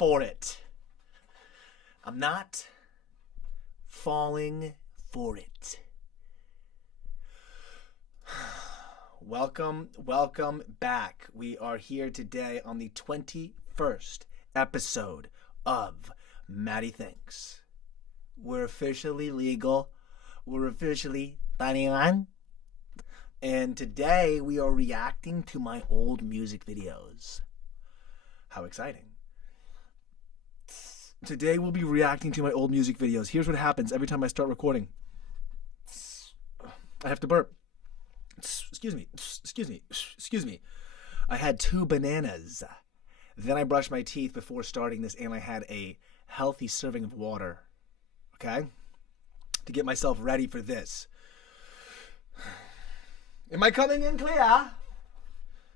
for it. I'm not falling for it. Welcome back. We are here today on the 21st episode of MattyTHINKS. We're officially legal. We're officially 21. And today we are reacting to my old music videos. How exciting. Today we'll be reacting to my old music videos. Here's what happens every time I start recording. I have to burp. Excuse me. I had 2 bananas. Then I brushed my teeth before starting this, and I had a healthy serving of water. Okay? To get myself ready for this. Am I coming in clear?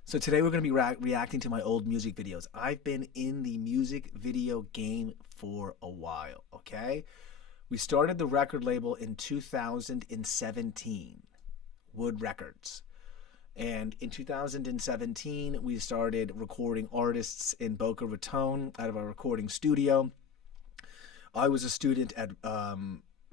So today we're going to be reacting to my old music videos. I've been in the music video game for a while, okay? We started the record label in 2017, Wood Records. And in 2017, we started recording artists in Boca Raton out of our recording studio. I was a student at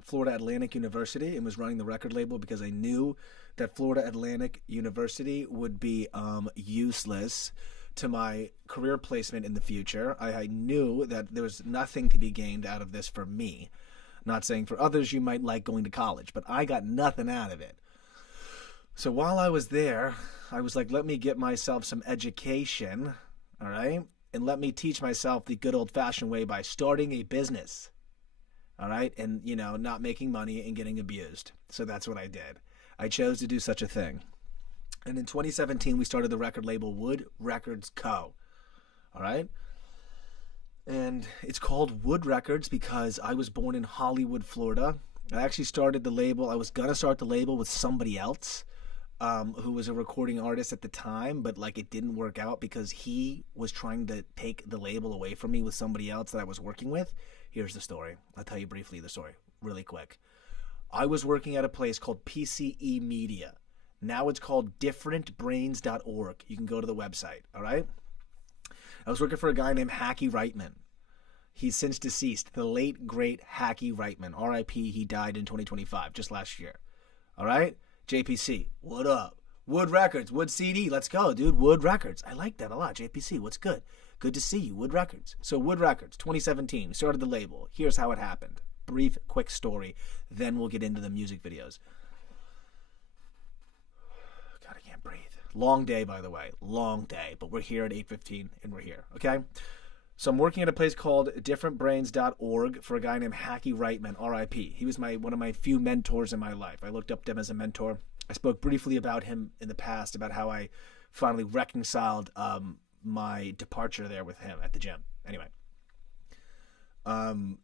Florida Atlantic University and was running the record label because I knew that Florida Atlantic University would be useless to my career placement in the future. I knew that there was nothing to be gained out of this for me. Not saying for others you might like going to college, but I got nothing out of it. So while I was there, I was like, let me get myself some education, all right? And let me teach myself the good old-fashioned way by starting a business. All right, and, not making money and getting abused. So that's what I did. I chose to do such a thing. And in 2017, we started the record label Wood Records Co. All right? And it's called Wood Records because I was born in Hollywood, Florida. I actually started the label. I was going to start the label with somebody else who was a recording artist at the time, but it didn't work out because he was trying to take the label away from me with somebody else that I was working with. Here's the story. I'll tell you briefly the story, really quick. I was working at a place called PCE Media. Now it's called differentbrains.org. You can go to the website, all right? I was working for a guy named Hacky Reitman. He's since deceased, the late, great Hacky Reitman. R.I.P. He died in 2025, just last year. All right? JPC, what up? Wood Records, Wood CD, let's go, dude. Wood Records. I like that a lot. JPC, what's good? Good to see you, Wood Records. So Wood Records, 2017, we started the label. Here's how it happened. Brief, quick story. Then we'll get into the music videos. God, I can't breathe. Long day, by the way. Long day. But we're here at 8:15, and we're here, okay? So I'm working at a place called differentbrains.org for a guy named Hacky Reitman, R.I.P. He was one of my few mentors in my life. I looked up to him as a mentor. I spoke briefly about him in the past, about how I finally reconciled my departure there with him at the gym. Anyway,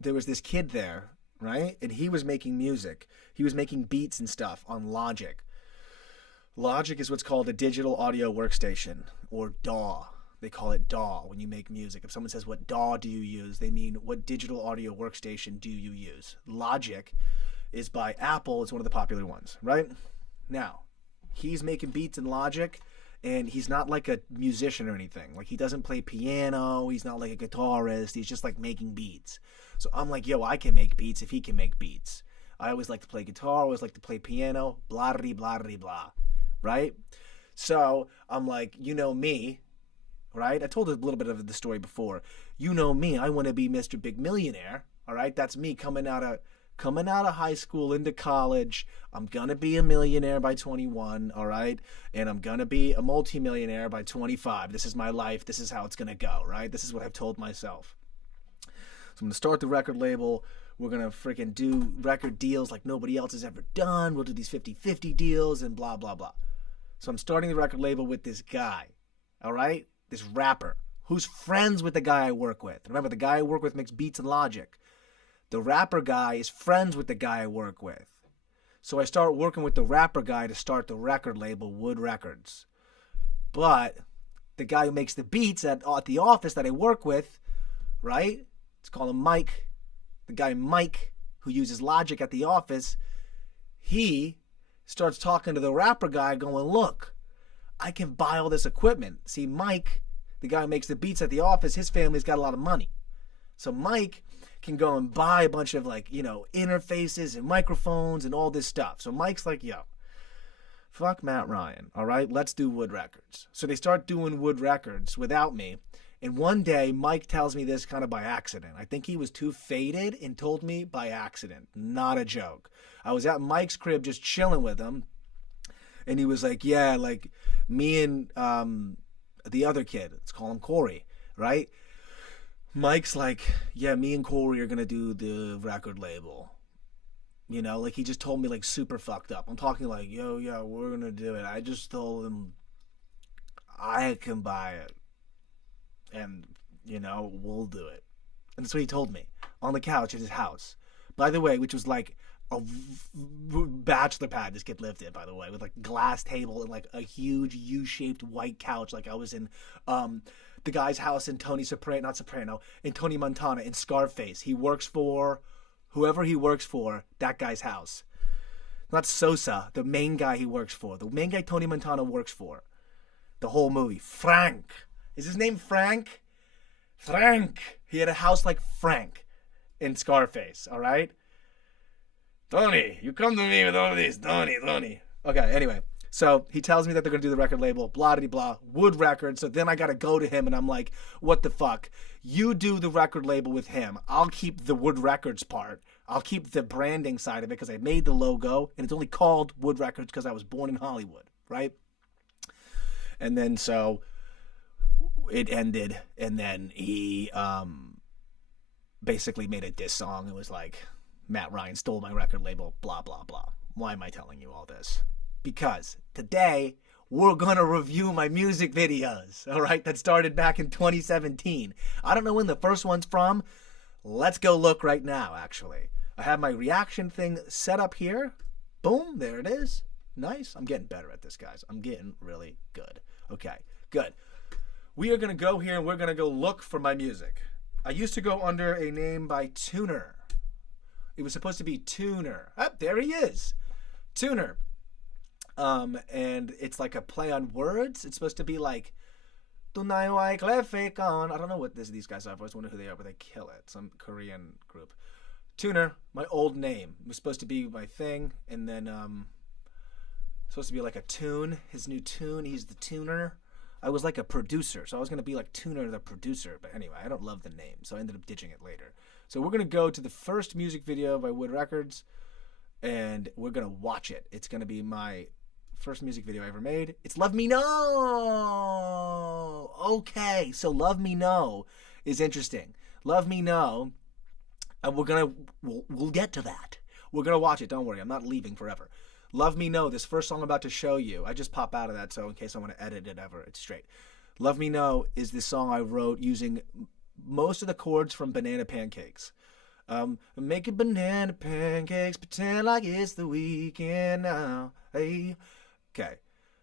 there was this kid there, right? And he was making music. He was making beats and stuff on Logic. Logic is what's called a digital audio workstation, or DAW. They call it DAW when you make music. If someone says, what DAW do you use? They mean, what digital audio workstation do you use? Logic is by Apple. It's one of the popular ones, right? Now, he's making beats in Logic, and he's not like a musician or anything. He doesn't play piano. He's not like a guitarist. He's just making beats. So I'm like, yo, I can make beats if he can make beats. I always like to play guitar. I always like to play piano. Blah, blah, blah, blah. Right? So I'm like, you know me, right? I told a little bit of the story before. You know me. I want to be Mr. Big Millionaire. All right? That's me coming out of high school into college. I'm going to be a millionaire by 21, all right? And I'm going to be a multimillionaire by 25. This is my life. This is how it's going to go, right? This is what I've told myself. So I'm going to start the record label. We're going to freaking do record deals like nobody else has ever done. We'll do these 50-50 deals and blah, blah, blah. So I'm starting the record label with this guy, all right? This rapper who's friends with the guy I work with. Remember, the guy I work with makes beats in Logic. The rapper guy is friends with the guy I work with. So I start working with the rapper guy to start the record label, Wood Records. But the guy who makes the beats at the office that I work with, right? Let's call him Mike. The guy Mike, who uses Logic at the office, he starts talking to the rapper guy going, look, I can buy all this equipment. See, Mike, the guy who makes the beats at the office, his family's got a lot of money. So Mike can go and buy a bunch of like, you know, interfaces and microphones and all this stuff. So Mike's like, yo, fuck Matt Ryan, all right? Let's do Wood Records. So they start doing Wood Records without me. And one day, Mike tells me this kind of by accident. I think he was too faded and told me by accident. Not a joke. I was at Mike's crib just chilling with him. And he was like, yeah, like me and the other kid, let's call him Corey, right? Mike's like, yeah, me and Corey are going to do the record label. You know, like he just told me like super fucked up. I'm talking like, yo, yeah, we're going to do it. I just told him I can buy it. And, you know, we'll do it. And that's what he told me on the couch at his house. By the way, which was like a bachelor pad this kid lived in, by the way, with like glass table and like a huge U-shaped white couch. Like I was in the guy's house in Tony Montana in Scarface. He works for whoever he works for, that guy's house. Not Sosa, the main guy he works for. The main guy Tony Montana works for. The whole movie. Frank. Is his name Frank? Frank. He had a house like Frank in Scarface, all right? Tony, you come to me with all this. Tony. Okay, anyway. So he tells me that they're going to do the record label, blah-de-blah, Wood Records. So then I got to go to him, and I'm like, what the fuck? You do the record label with him. I'll keep the Wood Records part. I'll keep the branding side of it because I made the logo, and it's only called Wood Records because I was born in Hollywood, right? And then so it ended, and then he basically made a diss song. It was like, Matt Ryan stole my record label, blah, blah, blah. Why am I telling you all this? Because today we're going to review my music videos, all right, that started back in 2017. I don't know when the first one's from. Let's go look right now, actually. I have my reaction thing set up here. Boom, there it is. Nice. I'm getting better at this, guys. I'm getting really good. Okay, good. We are going to go here and we're going to go look for my music. I used to go under a name by Tuner. It was supposed to be Tuner. Oh, there he is. Tuner. And it's like a play on words. It's supposed to be like, I don't know what these guys are. I've always wondered who they are, but they kill it. Some Korean group. Tuner, my old name. It was supposed to be my thing. And then supposed to be like a tune. His new tune. He's the tuner. I was like a producer, so I was going to be like Tuner the producer. But anyway, I don't love the name, so I ended up ditching it later. So we're going to go to the first music video by Wood Records, and we're going to watch it. It's going to be my first music video I ever made. It's Love Me Know. Okay, so Love Me Know is interesting. Love Me Know, and we'll get to that. We're going to watch it. Don't worry, I'm not leaving forever. Love Me Know, this first song I'm about to show you. I just pop out of that, so in case I want to edit it ever, it's straight. Love Me Know is this song I wrote using most of the chords from Banana Pancakes. Making banana pancakes, pretend like it's the weekend now. Hey. Okay,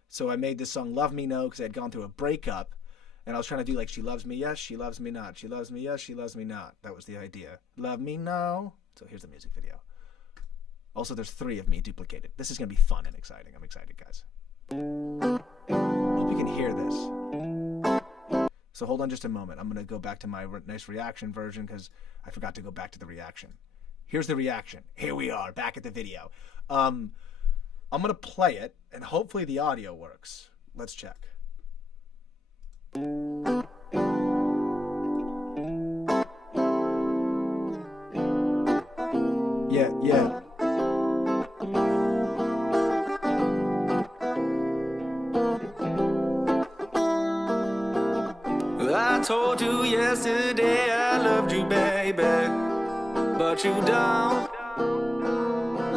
so I made this song Love Me Know because I had gone through a breakup, and I was trying to do like, she loves me, yes, she loves me not. She loves me, yes, she loves me not. That was the idea. Love me know. So here's the music video. Also, there's 3 of me duplicated. This is going to be fun and exciting. I'm excited, guys. Hope you can hear this. So hold on just a moment. I'm going to go back to my nice reaction version because I forgot to go back to the reaction. Here's the reaction. Here we are, back at the video. I'm going to play it, and hopefully the audio works. Let's check. Yeah. I told you yesterday I loved you, baby, but you don't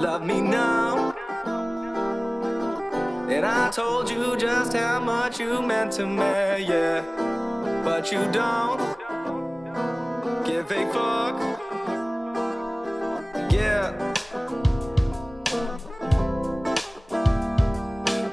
love me now. And I told you just how much you meant to me, yeah, but you don't give a fuck, yeah.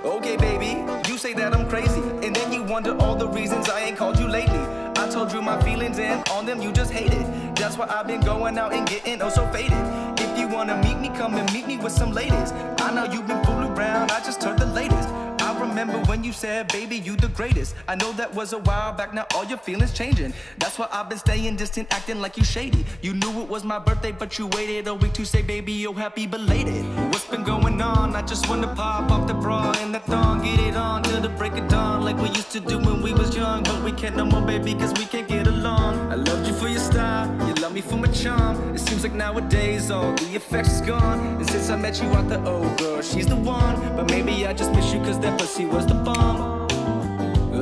Okay, baby, you say that I'm crazy, and then you wonder all the reasons I ain't called you lately. I told you my feelings, and on them you just hate it. That's why I've been going out and getting oh so faded. If you wanna meet me, come and meet me with some ladies. I know you've been fooling around, I just heard the latest. I remember remember when you said, baby, you the greatest. I know that was a while back, now all your feelings changing. That's why I've been staying distant, acting like you shady. You knew it was my birthday, but you waited a week to say, baby, oh, happy belated. What's been going on? I just wanna pop off the bra and the thong, get it on till the break of dawn, like we used to do when we was young. But we can't no more, baby, cause we can't get along. I loved you for your style, you love me for my charm. It seems like nowadays all the affection's gone. And since I met you out the old girl, she's the one. But maybe I just miss you cause that pussy was the bomb.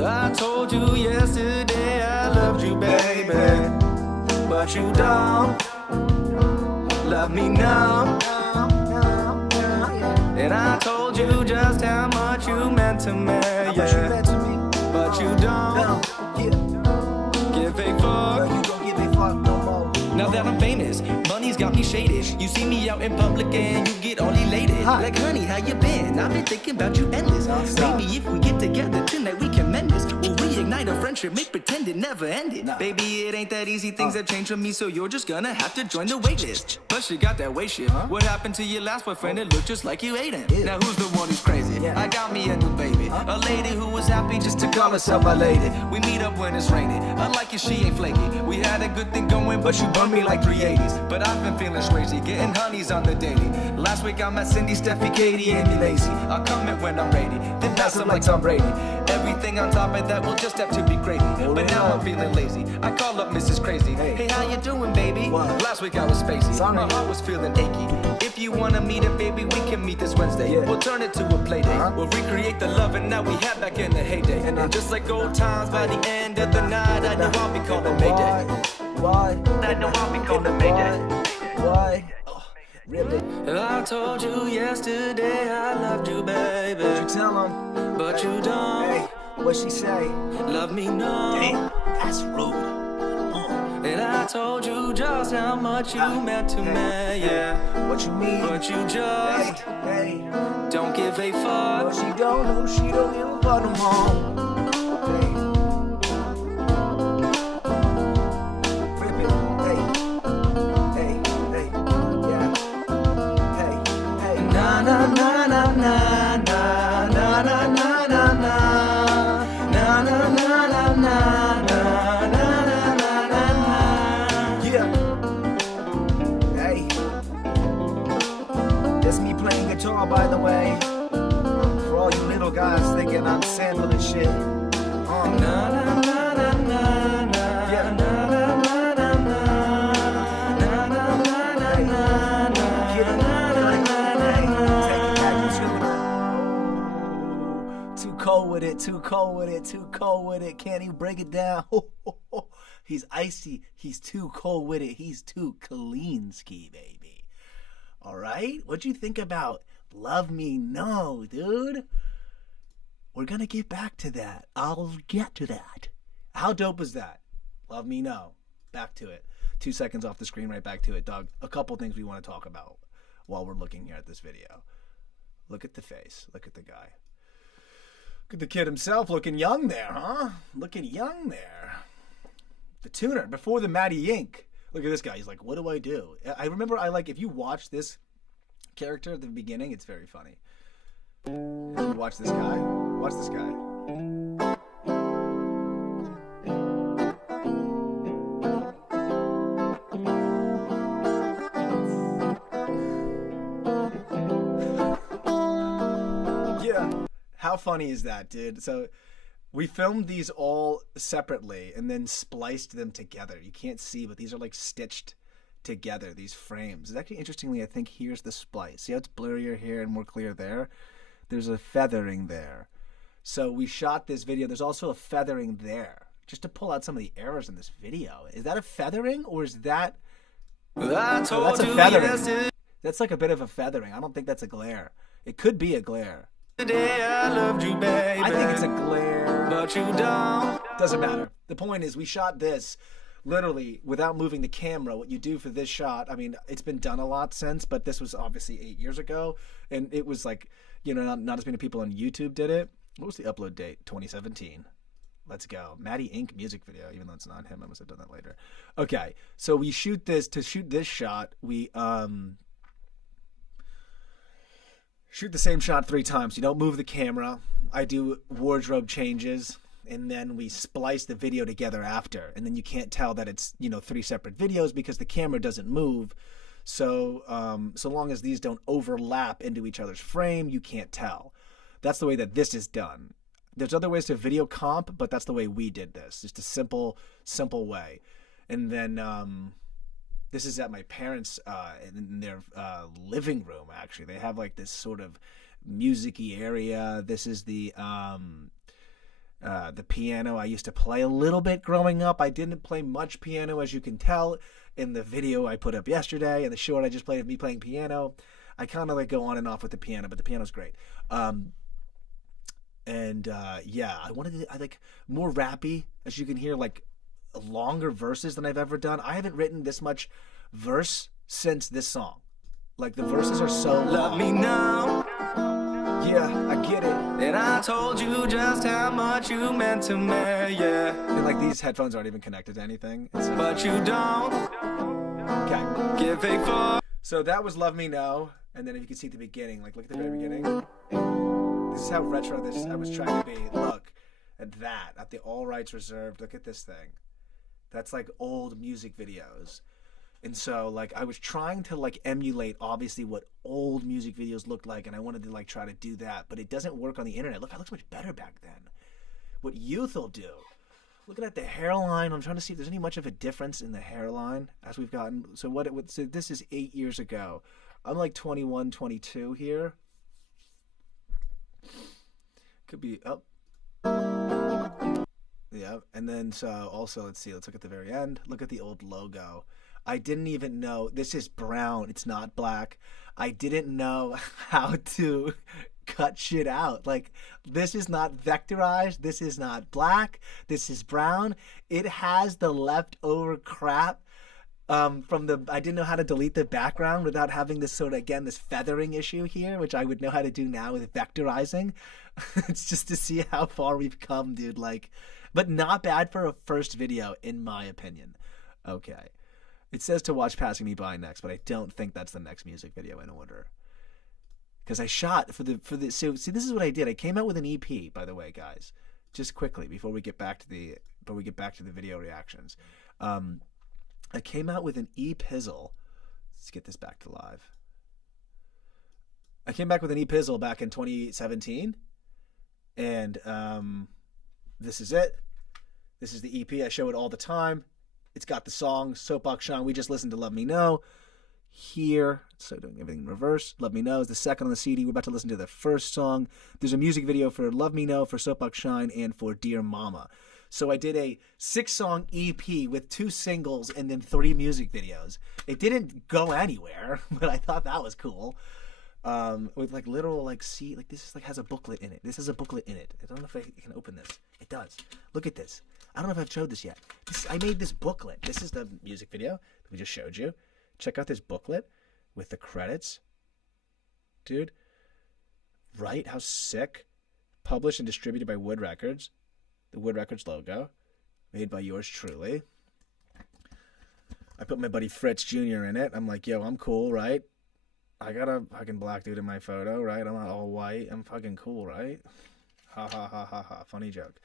I told you yesterday I loved you, baby, but you don't love me now. And I told you just how much you meant to me, yeah. But you don't give a fuck. Now that I'm famous, money's got me shaded. You see me out in public and you get all elated. Like, honey, how you been? I've been thinking about you endless. Maybe if we get together tonight, we can mend this. We'll reignite a friendship, make pretend it never ended. Baby, it ain't that easy. Things have changed for me, so you're just gonna have to join the wait list. Plus, you got that weight shift. What happened to your last boyfriend? It looked just like you ate him. Now, who's the one who's crazy? I got me a new baby. A lady who was happy just to call herself a lady. We meet up when it's raining. Unlike you, she ain't flaky. We had a good thing going, but you burned me like 380s. But I've been feeling crazy, getting honeys on the daily. Last week I met Cindy, Steffi, Katie, and me lazy. I'll come in when I'm ready, then pass them like Tom Brady. Everything on top of that will just have to be gravy. But now I'm feeling lazy, I call up Mrs. Crazy. Hey, how you doing, baby? Last week I was spacey, my heart was feeling achy. If you wanna meet up, baby, we can meet this Wednesday. We'll turn it to a play date. We'll recreate the loving that we had back in the heyday. And just like old times, by the end of the night, I know I'll be calling Mayday. Why? I know I'll be calling Mayday. Why? I told you yesterday I loved you, baby. What'd you tell him? But you don't. Hey, what'd she say? Love me no. Hey, that's rude. And I told you just how much you meant to me, yeah. What you mean? But you just hey, don't give a fuck. no, she don't know, she don't give a fuck no more. Hey. Rip it, hey. Hey, hey, yeah. Hey, hey. Na na na na na na na na na na na na na na na na. Guitar, by the way, for all you little guys thinking I'm sampling shit. Too cold with it, too cold with it, too cold with it. Can't even break it down. He's icy. He's too cold with it. He's too clean ski, baby. All right? What'd you think about Love Me No, dude? We're going to get back to that. I'll get to that. How dope is that? Love Me No. Back to it. 2 seconds off the screen, right back to it, dog. A couple things we want to talk about while we're looking here at this video. Look at the face. Look at the guy. Look at the kid himself looking young there, huh? Looking young there. The tuner before the MattyInk. Look at this guy. He's like, what do I do? I remember if you watch this character at the beginning, it's very funny. You watch this guy. Watch this guy. Yeah. How funny is that, dude? So we filmed these all separately and then spliced them together. You can't see, but these are like stitched together, these frames. It's actually, interestingly, I think here's the splice. See how it's blurrier here and more clear there? There's a feathering there. So we shot this video. There's also a feathering there, just to pull out some of the errors in this video. Is that a feathering, or is that... that's a feathering. That's like a bit of a feathering. I don't think that's a glare. It could be a glare. Today I loved you, baby. I think it's a glare. But you don't. Doesn't matter. The point is, we shot this literally without moving the camera. What you do for this shot, I mean, it's been done a lot since, but this was obviously 8 years ago, and it was like, you know, not as many people on YouTube did it. What was the upload date? 2017. Let's go. MattyInk music video, even though it's not him. I must have done that later. Okay, so we shoot this. To shoot this shot, we shoot the same shot 3 times. You don't move the camera. I do wardrobe changes, and then we splice the video together after. And then you can't tell that it's, 3 separate videos because the camera doesn't move. So so long as these don't overlap into each other's frame, you can't tell. That's the way that this is done. There's other ways to video comp, but that's the way we did this. Just a simple way. And then this is at my parents' in their living room, actually. They have like this sort of music-y area. This is the piano I used to play a little bit growing up. I didn't play much piano, as you can tell in the video I put up yesterday, and the short I just played of me playing piano. I kind of like go on and off with the piano, but the piano's great. Yeah, I like more rappy, as you can hear, like longer verses than I've ever done. I haven't written this much verse since this song. Like, the verses are so long. Love me now. Yeah, I get it. And I told you just how much you meant to me, yeah. And like, these headphones aren't even connected to anything. But you don't. Okay. Give a fuck. So that was Love Me Now. And then if you can see at the beginning, like, look at the very beginning. This is how retro this I was trying to be. Look at that. At the all rights reserved. Look at this thing. That's like old music videos. And so, like, I was trying to, like, emulate, obviously, what old music videos looked like, and I wanted to, like, try to do that, but it doesn't work on the internet. Look, it looks much better back then. What youth will do. Looking at the hairline, I'm trying to see if there's any much of a difference in the hairline as we've gotten. So so this is 8 years ago. I'm like 21, 22 here. Could be up. Yeah, and then so also, let's see, let's look at the very end. Look at the old logo. I didn't even know, this is brown, it's not black. I didn't know how to cut shit out. Like, this is not vectorized, this is not black, this is brown. It has the leftover crap from the, I didn't know how to delete the background without having this sort of, again, this feathering issue here, which I would know how to do now with vectorizing. It's just to see how far we've come, dude. Like, but not bad for a first video, in my opinion. Okay. It says to watch Passing Me By next, but I don't think that's the next music video in order. Because I shot for the so see, this is what I did. I came out with an EP, by the way, guys. Just quickly before we get back to the video reactions. I came out with an e-pizzle. Let's get this back to live. I came back with an e-pizzle back in 2017, and this is it. This is the EP. I show it all the time. It's got the song Soapbox Shine. We just listened to Love Me Know here. So doing everything in reverse. Love Me Know is the second on the CD. We're about to listen to the first song. There's a music video for Love Me Know, for Soapbox Shine, and for Dear Mama. So I did a 6-song EP with 2 singles and then 3 music videos. It didn't go anywhere, but I thought that was cool. With like literal like this is like has a booklet in it. This has a booklet in it. I don't know if I can open this. It does. Look at this. I don't know if I've showed this yet. I made this booklet. This is the music video that we just showed you. Check out this booklet with the credits. Dude. Right? How sick. Published and distributed by Wood Records. The Wood Records logo. Made by yours truly. I put my buddy Fritz Jr. in it. I'm like, yo, I'm cool, right? I got a fucking black dude in my photo, right? I'm not all white. I'm fucking cool, right? Ha ha ha ha ha. Funny joke.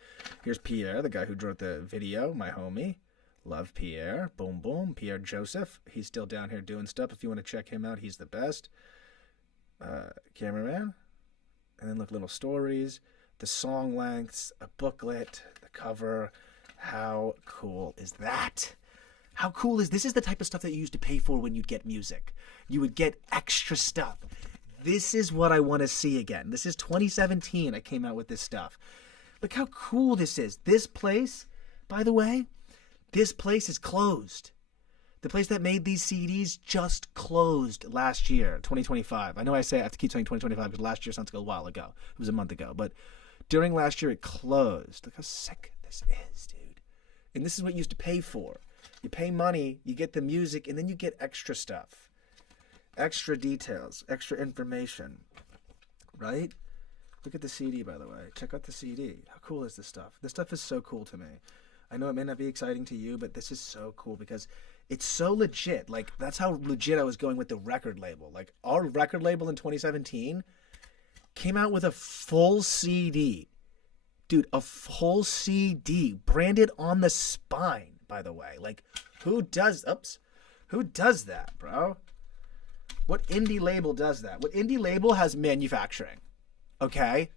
Here's Pierre, the guy who wrote the video, my homie. Love Pierre. Boom, boom. Pierre Joseph. He's still down here doing stuff. If you want to check him out, he's the best. Cameraman. And then look, little stories. The song lengths. A booklet. The cover. How cool is that? How cool is this? Is the type of stuff that you used to pay for when you'd get music. You would get extra stuff. This is what I want to see again. This is 2017. I came out with this stuff. Look how cool this is. This place, by the way, this place is closed. The place that made these CDs just closed last year, 2025. I know I say I have to keep saying 2025 because last year sounds like a while ago. It was a month ago. But during last year, it closed. Look how sick this is, dude. And this is what you used to pay for. You pay money, you get the music, and then you get extra stuff. Extra details, extra information, right? Look at the CD, by the way. Check out the CD. How cool is this stuff? This stuff is so cool to me. I know it may not be exciting to you, but this is so cool because it's so legit. Like, that's how legit I was going with the record label. Like, our record label in 2017, came out with a full CD. Dude, a full CD branded on the spine, by the way. Like, who does that, bro? What indie label does that? What indie label has manufacturing? Okay?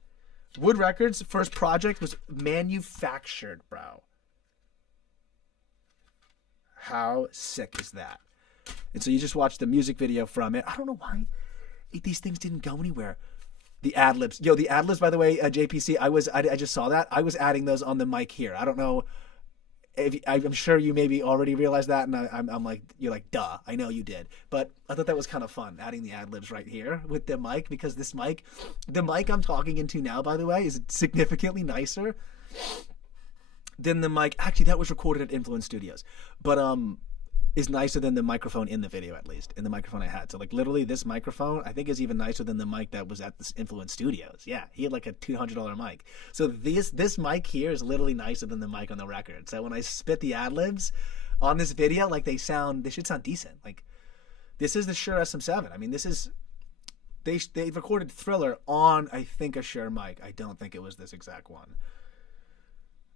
Wood Records' first project was manufactured, bro. How sick is that? And so you just watched the music video from it. I don't know why these things didn't go anywhere. The ad-libs. Yo, the ad-libs, by the way, JPC, I just saw that. I was adding those on the mic here. I don't know. I'm sure you maybe already realized that, and I'm like, you're like, duh, I know you did. But I thought that was kind of fun, adding the ad-libs right here with the mic, because this mic, the mic I'm talking into now, by the way, is significantly nicer than the mic. Actually, that was recorded at Influence Studios, but is nicer than the microphone in the video, at least, in the microphone I had. So, like, literally, this microphone, I think, is even nicer than the mic that was at this Influence Studios. Yeah, he had, like, a $200 mic. So this mic here is literally nicer than the mic on the record. So when I spit the ad-libs on this video, like, they should sound decent. Like, this is the Shure SM7. I mean, this is... They recorded Thriller on, I think, a Shure mic. I don't think it was this exact one.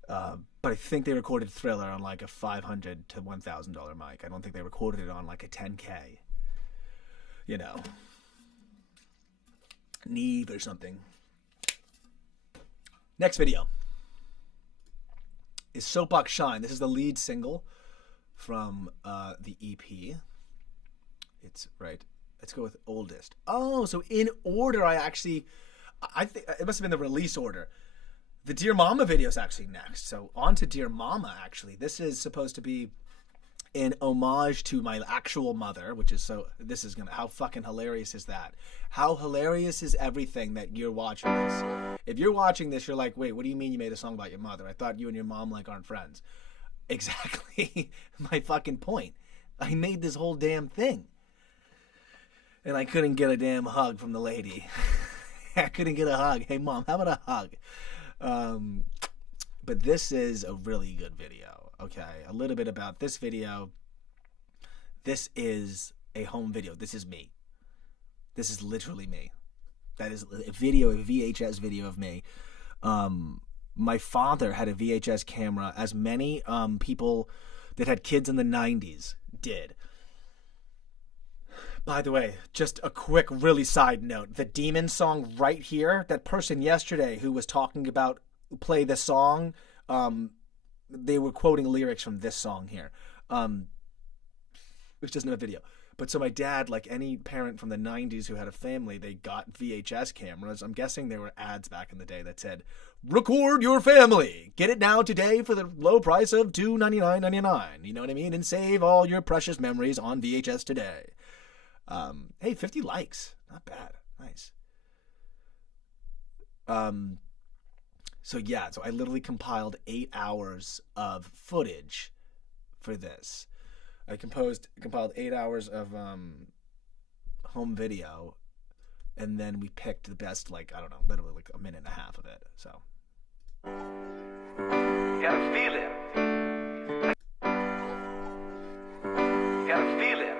But I think they recorded Thriller on like a $500 to $1,000 mic. I don't think they recorded it on like a 10K, you know, Neve or something. Next video is Soapbox Shine. This is the lead single from the EP. It's right. Let's go with oldest. Oh, so in order, I think it must have been the release order. The Dear Mama video is actually next. So on to Dear Mama, actually. This is supposed to be an homage to my actual mother, which is how fucking hilarious is that? How hilarious is everything that you're watching this? If you're watching this, you're like, wait, what do you mean you made a song about your mother? I thought you and your mom, like, aren't friends. Exactly my fucking point. I made this whole damn thing. And I couldn't get a damn hug from the lady. I couldn't get a hug. Hey, Mom, how about a hug? But this is a really good video. Okay, a little bit about this video. This is a home video. This is me. This is literally me. That is a video, a VHS video of me. My father had a VHS camera, as many people that had kids in the 90s did. By the way, just a quick, really side note. The Demon song right here, that person yesterday who was talking about play the song, they were quoting lyrics from this song here, which doesn't have a video. But so my dad, like any parent from the 90s who had a family, they got VHS cameras. I'm guessing there were ads back in the day that said, record your family. Get it now today for the low price of $299.99. You know what I mean? And save all your precious memories on VHS today. Hey, 50 likes. Not bad. Nice. So I literally compiled 8 hours of footage for this. I compiled 8 hours of home video, and then we picked the best, like, I don't know, literally like a minute and a half of it. So gotta feel it. Gotta feel it.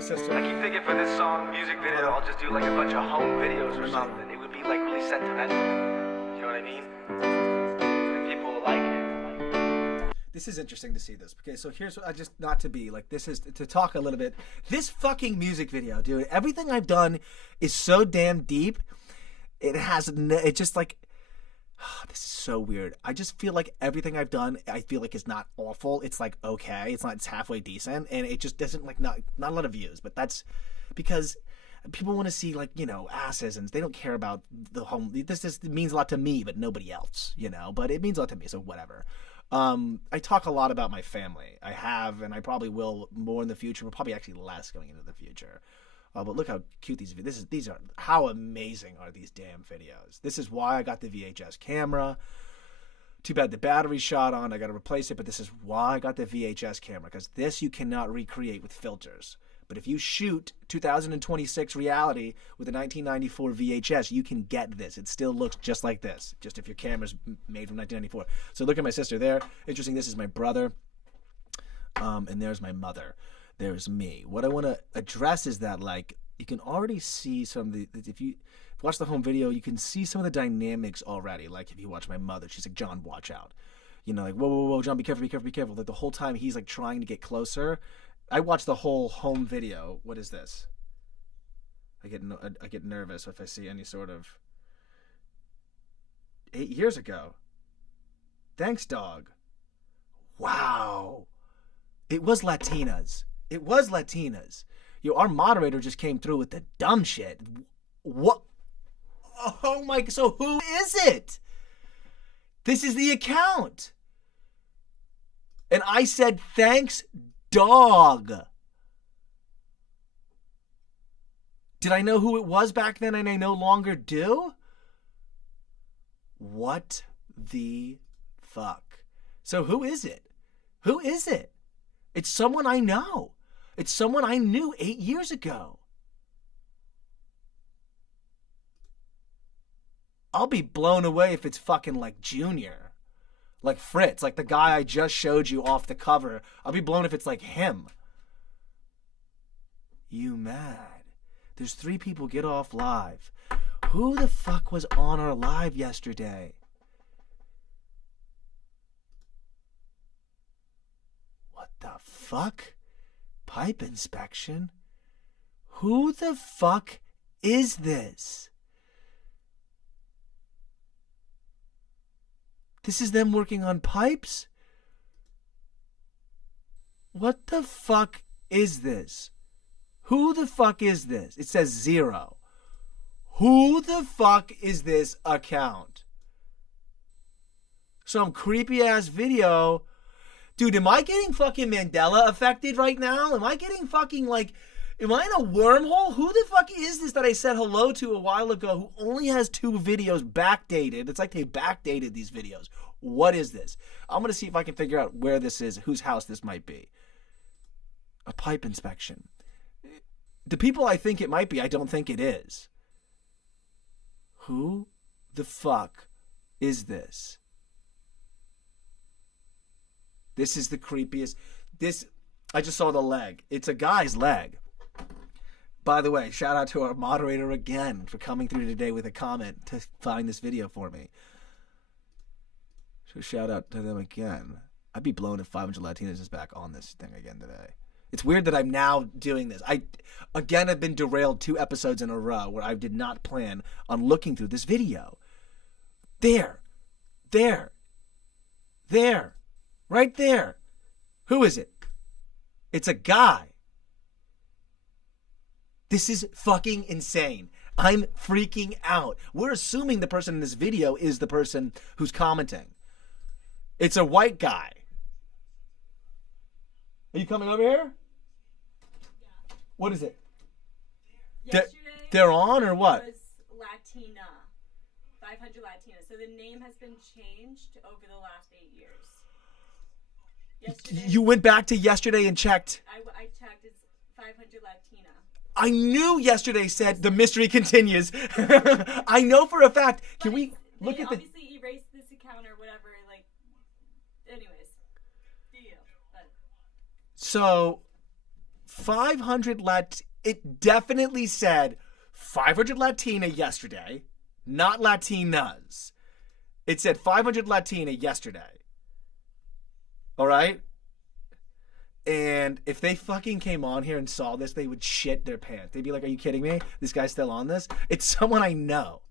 Sister. I keep thinking for this song, music video, I'll just do like a bunch of home videos or something. It would be like really sentimental. You know what I mean? People will like it. This is interesting to see this. Okay, so here's what not to be like, this is to talk a little bit. This fucking music video, dude, everything I've done is so damn deep. It just like, this is so weird. I just feel like everything I've done, I feel like it's not awful. It's like okay. It's halfway decent, and it just doesn't like not a lot of views. But that's because people want to see like asses, and they don't care about the home. This just means a lot to me, but nobody else, But it means a lot to me, so whatever. I talk a lot about my family. I have, and I probably will more in the future. But probably actually less going into the future. But look how cute these are. How amazing are these damn videos? This is why I got the VHS camera. Too bad the battery's shot on. I got to replace it. But this is why I got the VHS camera, because this you cannot recreate with filters. But if you shoot 2026 reality with a 1994 VHS, you can get this. It still looks just like this, just if your camera's made from 1994. So look at my sister there. Interesting. This is my brother, and there's my mother. There's me. What I want to address is that, like, you can already see some of watch the home video, you can see some of the dynamics already. Like if you watch my mother, she's like, John, watch out. You know, like, whoa, whoa, whoa, John, be careful, be careful, be careful. Like the whole time he's like trying to get closer. I watched the whole home video. What is this? I get nervous if I see any sort of 8 years ago. Thanks, dog. Wow. It was Latinas. It was Latinas. Yo, our moderator just came through with the dumb shit. What? Oh my, so who is it? This is the account. And I said, thanks, dog. Did I know who it was back then and I no longer do? What the fuck? So who is it? Who is it? It's someone I know. It's someone I knew 8 years ago. I'll be blown away if it's fucking like Junior. Like Fritz, like the guy I just showed you off the cover. I'll be blown if it's like him. You mad? There's 3 people get off live. Who the fuck was on our live yesterday? What the fuck? Pipe inspection? Who the fuck is this? This is them working on pipes? What the fuck is this? Who the fuck is this? It says 0. Who the fuck is this account? Some creepy ass video. Dude, am I getting fucking Mandela affected right now? Am I getting fucking like, am I in a wormhole? Who the fuck is this that I said hello to a while ago who only has 2 videos backdated? It's like they backdated these videos. What is this? I'm going to see if I can figure out where this is, whose house this might be. A pipe inspection. The people I think it might be, I don't think it is. Who the fuck is this? This is the creepiest. I just saw the leg. It's a guy's leg. By the way, shout out to our moderator again for coming through today with a comment to find this video for me. So shout out to them again. I'd be blown if 500 Latinas is back on this thing again today. It's weird that I'm now doing this. I, again, have been derailed 2 episodes in a row where I did not plan on looking through this video. There. Right there. Who is it? It's a guy. This is fucking insane. I'm freaking out. We're assuming the person in this video is the person who's commenting. It's a white guy. Are you coming over here? Yeah. What is it? Yesterday, they're on or what? It was Latina. 500 Latinas. So the name has been changed over the last 8 years. Yesterday, you went back to yesterday and checked. I checked. It's 500 Latina. I knew yesterday said the mystery continues. I know for a fact. Can we look at the... obviously erased this account or whatever. Like, anyways. So, 500 it definitely said 500 Latina yesterday, not Latinas. It said 500 Latina yesterday. All right? And if they fucking came on here and saw this, they would shit their pants. They'd be like, are you kidding me? This guy's still on this? It's someone I know.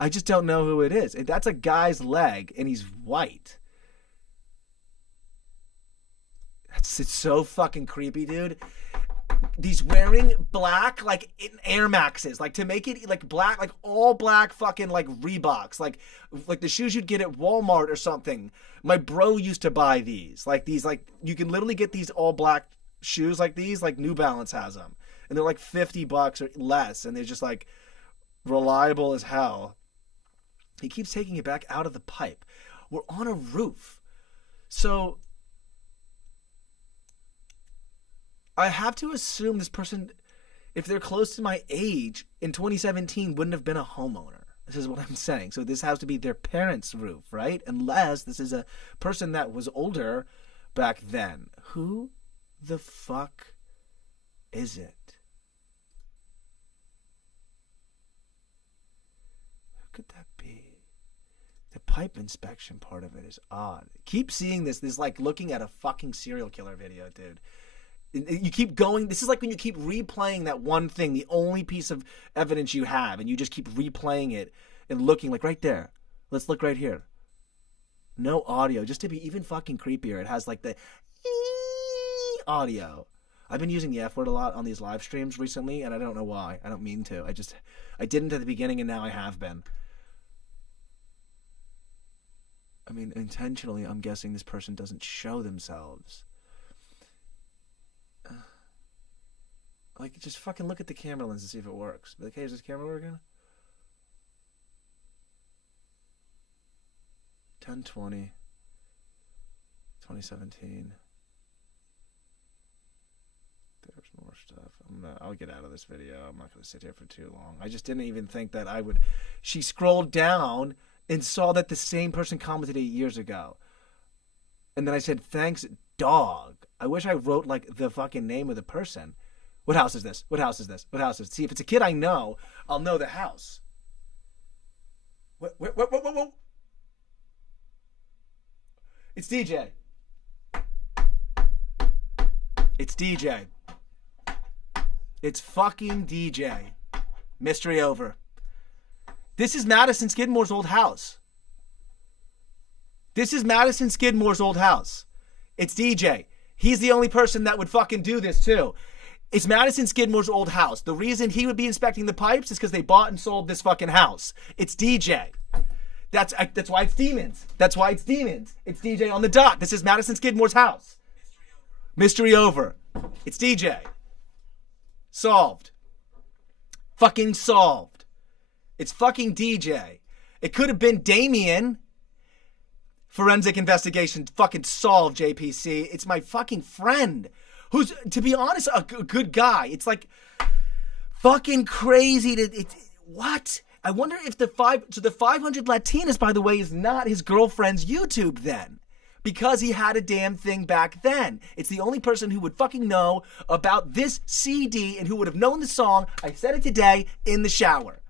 I just don't know who it is. And that's a guy's leg, and he's white. It's so fucking creepy, dude. He's wearing black, like, Air Maxes, like, to make it, like, black, like, all black fucking, like, Reeboks, like the shoes you'd get at Walmart or something. My bro used to buy these, like, you can literally get these all black shoes like these, like, New Balance has them. And they're, like, $50 or less, and they're just, like, reliable as hell. He keeps taking it back out of the pipe. We're on a roof. So... I have to assume this person, if they're close to my age, in 2017 wouldn't have been a homeowner. This is what I'm saying. So this has to be their parents' roof, right? Unless this is a person that was older back then. Who the fuck is it? could that be? The pipe inspection part of it is odd. Keep seeing this. This is like looking at a fucking serial killer video, dude. You keep going. This is like when you keep replaying that one thing, the only piece of evidence you have, and you just keep replaying it and looking like right there. Let's look right here. No audio. Just to be even fucking creepier, it has like the audio. I've been using the F word a lot on these live streams recently, and I don't know why. I don't mean to. I didn't at the beginning, and now I have been. I mean, intentionally, I'm guessing this person doesn't show themselves. Like, just fucking look at the camera lens and see if it works. Be like, hey, is this camera working? 10/20, 2017. There's more stuff. I'll get out of this video. I'm not going to sit here for too long. I just didn't even think that I would. She scrolled down and saw that the same person commented 8 years ago. And then I said, thanks, dog. I wish I wrote like the fucking name of the person. What house is this? What house is this? What house is this? See, if it's a kid I know, I'll know the house. What? It's DJ. It's DJ. It's fucking DJ. Mystery over. This is Madison Skidmore's old house. This is Madison Skidmore's old house. It's DJ. He's the only person that would fucking do this too. It's Madison Skidmore's old house. The reason he would be inspecting the pipes is because they bought and sold this fucking house. It's DJ. That's why it's demons. That's why it's demons. It's DJ on the dot. This is Madison Skidmore's house. Mystery over. It's DJ. Solved. Fucking solved. It's fucking DJ. It could have been Damien. Forensic investigation fucking solved, JPC. It's my fucking friend. Who's, to be honest, a good guy. It's like fucking crazy to, what? I wonder if the 500 Latinas, by the way, is not his girlfriend's YouTube then. Because he had a damn thing back then. It's the only person who would fucking know about this CD and who would have known the song. I said it today in the shower.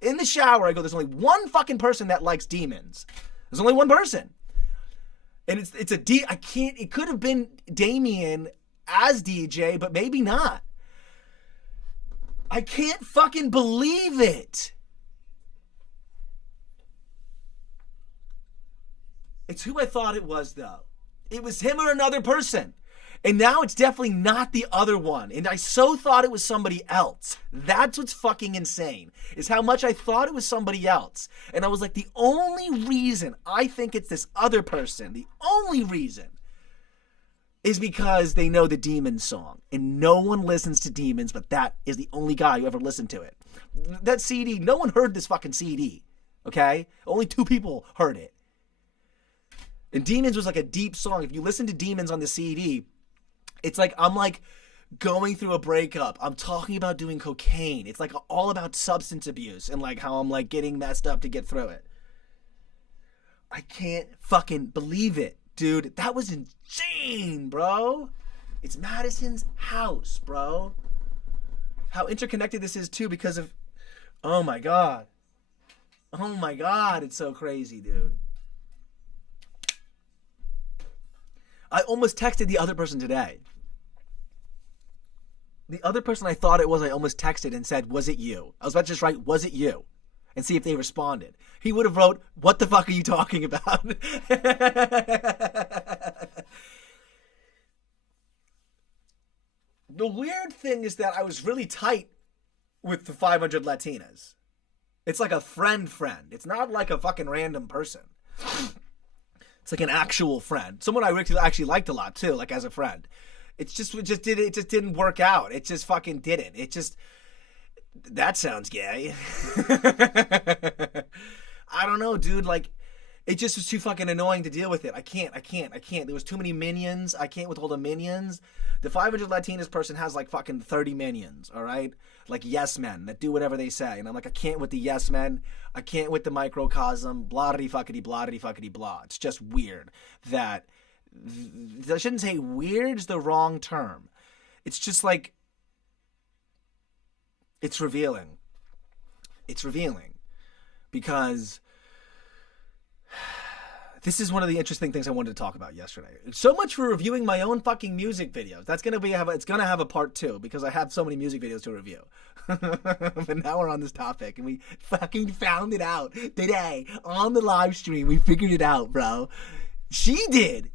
In the shower, I go, there's only one fucking person that likes demons. There's only one person. And it could have been Damien as DJ, but maybe not. I can't fucking believe it. It's who I thought it was, though. It was him or another person. And now it's definitely not the other one. And I so thought it was somebody else. That's what's fucking insane, is how much I thought it was somebody else. And I was like, the only reason I think it's this other person, the only reason, is because they know the Demons song. And no one listens to Demons, but that is the only guy who ever listened to it. That CD, no one heard this fucking CD. Okay? Only 2 people heard it. And Demons was like a deep song. If you listen to Demons on the CD, it's like I'm like going through a breakup. I'm talking about doing cocaine. It's like all about substance abuse and like how I'm like getting messed up to get through it. I can't fucking believe it, dude. That was insane, bro. It's Madison's house, bro. How interconnected this is too because of, oh my God. Oh my God, it's so crazy, dude. I almost texted the other person today. The other person I thought it was, I almost texted and said, was it you? I was about to just write, was it you? And see if they responded. He would have wrote, what the fuck are you talking about? The weird thing is that I was really tight with the 500 Latinas. It's like a friend. It's not like a fucking random person. It's like an actual friend. Someone I actually liked a lot too, like as a friend. It just didn't work out. It just fucking didn't. That sounds gay. I don't know, dude. Like, it just was too fucking annoying to deal with it. I can't. There was too many minions. I can't with all the minions. The 500 Latinas person has like fucking 30 minions, all right? Like yes men that do whatever they say. And I'm like, I can't with the yes men. I can't with the microcosm. Blah-dity-fuckity, blah-dity-fuckity, blah. It's just weird that... I shouldn't say weird's the wrong term. It's just like... It's revealing. It's revealing. because this is one of the interesting things I wanted to talk about yesterday. So much for reviewing my own fucking music videos. That's gonna be it's gonna have a part 2 because I have so many music videos to review. But now we're on this topic and we fucking found it out today on the live stream. We figured it out, bro. She did,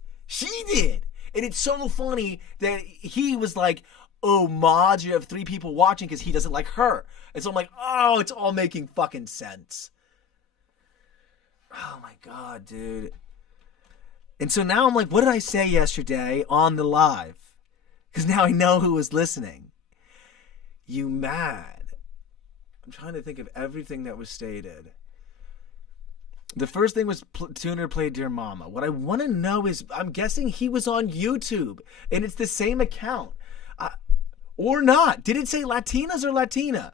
and it's so funny that he was like, "Oh, Mod, you have 3 people watching because he doesn't like her," and so I'm like, "Oh, it's all making fucking sense." Oh my god, dude. And so now I'm like, what did I say yesterday on the live? Because now I know who was listening. You mad? I'm trying to think of everything that was stated. The first thing was Tuner played Dear Mama. What I want to know is, I'm guessing he was on YouTube, and it's the same account. Or not. Did it say Latinas or Latina?